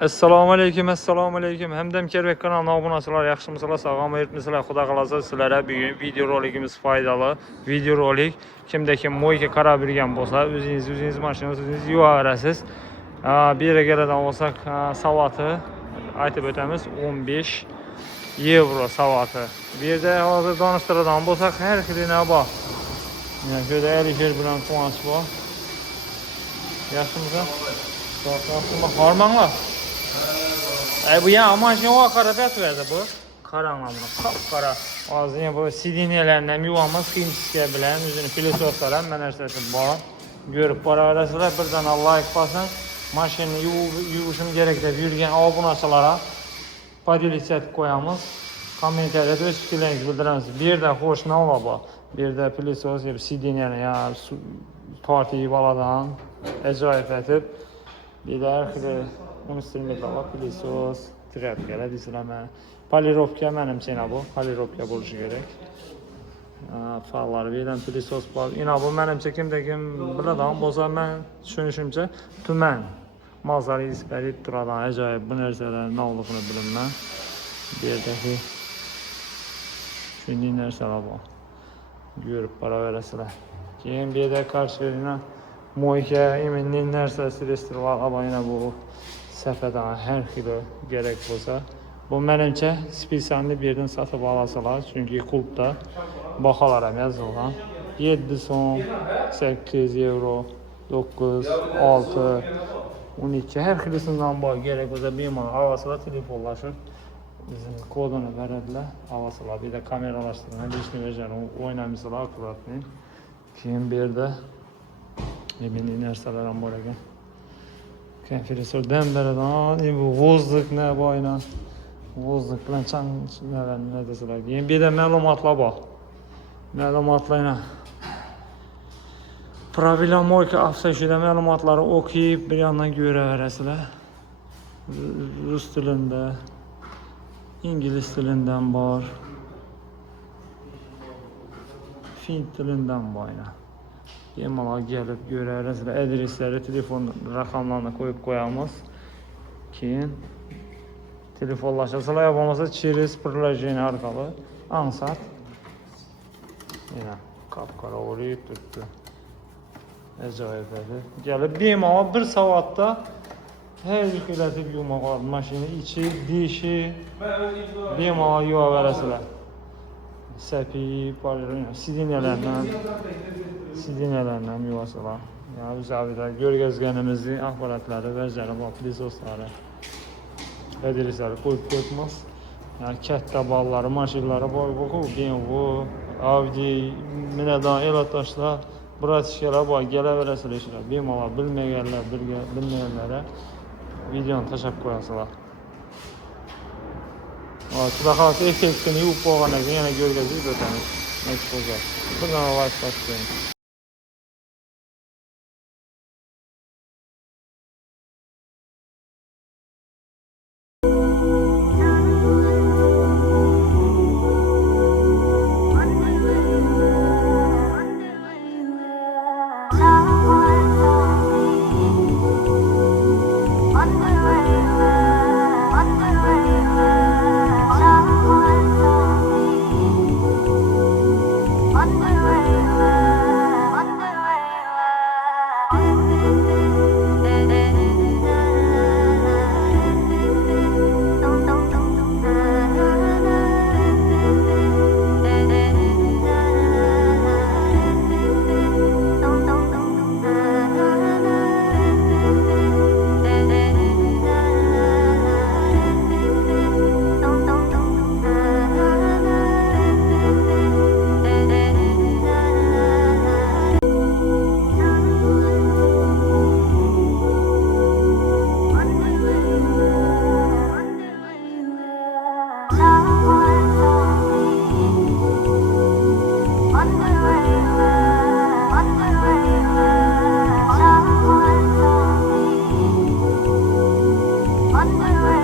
Assalomu alaykum. Hamdam Kerbek kanalına abunə olsalar, yaxşımısınızlar, sağlamsınızlar, xuda qalasa sizlərə bugün video rolikimiz faydalı. Video rolik kimdəki moyka qara birgən bolsa, özünüz maşınınızı özünüz yuva verəsiz. Bir yerə gələn olsaq, savatı aytıb ötəmiz 15 euro savatı. Bir də hazır danışdıradan bolsaq, hər xilinə bax. Yəni şöyle Əlişər bilən Qıvanç var. Yaxşımısın? Bax, harmanlar. Bu ya maşın o karabet verdi bu. Karanlamlı, kapkara. Ağzına bu sidinelerinden yuvamız kıyımsızlığa bilen, yüzünü filosoflara menersesi var. Görüp para arasılar birden Allah ikbasın. Maşını yuvuşum gerekli yürüyen abunasalara padiliset koyamız. Komentarda öz fikirlerinizi bildiriniz. Bir de hoş ne ola bu? Bir de filosof sidineli ya partiyi baladan acayip edip bir de arkada onu silmek var. Pilisos, trapkalar dizileme. Palirovka mənimcə bu. Palirovka buluşu gerek. Farları veren pilisos var. Yine bu mənimcə kimdəkim bilədən bolsa mən düşünüşümcə tümən. Mazları isbərib duradan acayip bu nərsələrin nə olduğunu bilim mən. Bir də ki düşündüyün nərsələr var. Görüb para verəsilər. Keyin bir də qarşı yerinə Moyka eminliğin nərsəsi restoran ama yine bu səfədən hər kilo gerek olsa. Bu mənimcə spesialni bir yerdən satıb alasalar. Çünki klubda baxalaram yazılan. 7 son, 8 euro, 9, 6, 12 hər kilosindən bax gerek olsa bir mana alasalar telefonlaşır. Bizim kodunu verədilər, alasalar. Bir də kameralaşdırma, bir verəcəm, oynamısılar akkuratlayın. Keyin bir də eminliğin nərsələrəm var ekan. Konferensör dəmbəradan, bu vozduk nə bayla, vozduk bilan nə deselər. Yəni bir də məlumatla bax. Məlumatla Pravila moyka afsayşıda məlumatları okuyub bir yandan görə verəsilər. Rus dilində, İngiliz dilindən var, Fin dilindən bayla. Yemala gelip görərəz və adresləri, telefon rəqamlarını koyup koyamız. Keyin telefonlaşasalar yapamazsa через приложение arkalı ansat. Yine kapkara orayı tuttu. Acayip ədi. Gəlib beymala bir saatda her yükülətib yumaq var. Maşını içi, dişi beymala yuva verəsilər. Səpi, sidinələrdən yuvasılar. Yəni biz abidə göl gəzgənimizi, axbaratları, vəzləri, plisosları, ədirisləri qoyub qoyubmaz. Yəni kətdə balları, maşinləri, BMW, Audi, Minədan, Elataşlar, Bratişkələr, gələ verəsilər işlər. Bilmələr, bilməyənlərə videonu təşəb qoyasılar. Şurada xalası effektini yuvub boğana yenə göl gəzib ötəmiz. Ekspoza. Buradan olay başlayın. On the way.